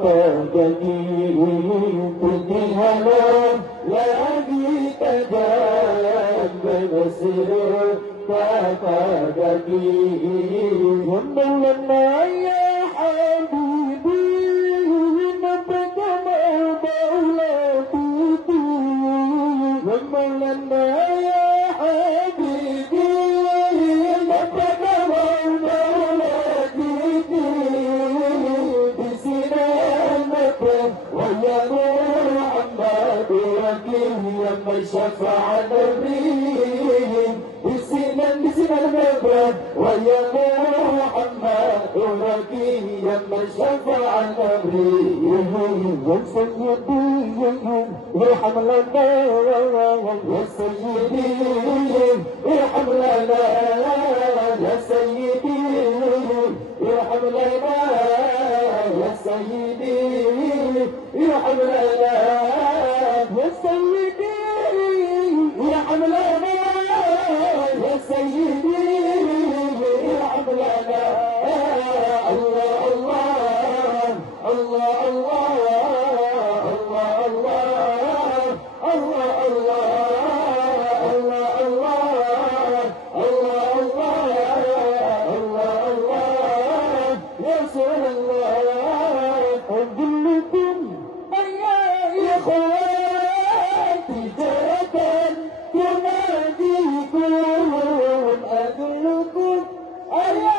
فقدني كنت هلا لأبي تجاب بسر فقدني ومولانا يا حبيبي نبدا مولاتي ومولانا يا حبيبي نبدا مولاتي بسنانك ويا محمد وكيل يما شفع الريم بسنان المبرد ويا محمد وكيل يما شفع الريم وسيدي ارحم لنا وسيدي ارحم لنا يا سيدي ارحم لنا يا سيدي ارحم لنا يا سيدي ارحم لنا يا سيدي ارحم لنا الله الله الله الله الله الله الله الله الله يا رسول الله أدلكم يا إخواتي جرة تناديكم أدلكم يا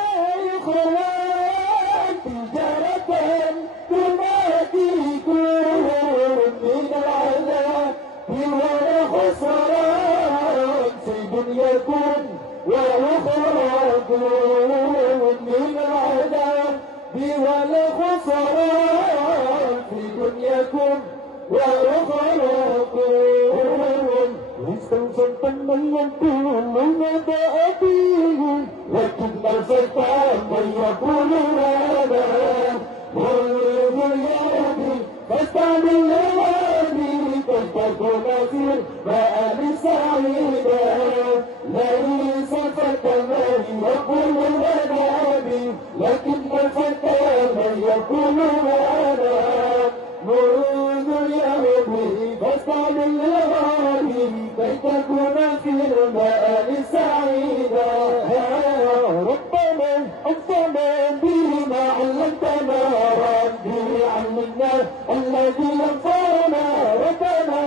إخواتي جرة تناديكم من العذاب والخسران في دنياكم وأخراكم من العذاب والخسران في دنياكم وأخراكم واستوصلت من يقول نبأتي لكن الشيطان من يقول هذا مرض يدي فاستعمل لوادي تكون في المآل سعيدا ليس فتى من يقول ونبي لكن الفتى من يقول هذا مرض يدي فاستعمل لوادي تكون في المآل سعيدا ربنا انفعنا بما علمتنا ربي علمنا الذي ينفعنا ربنا